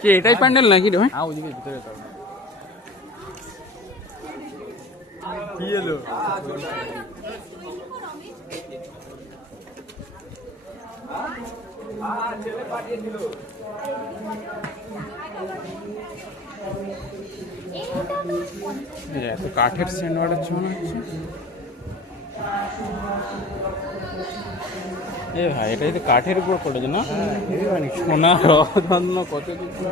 কি এটাই প্যান্ডেল নাকি রে ভাই? হ্যাঁ ওইদিকে ভিতরে তো কি এলো এত কাঠের স্ট্যান্ড বাড়াচ্ছে মনে হচ্ছে। এ ভাই এটা তো কাঠের উপর পড়েছে না? সোনা রত্ন কত কিছু।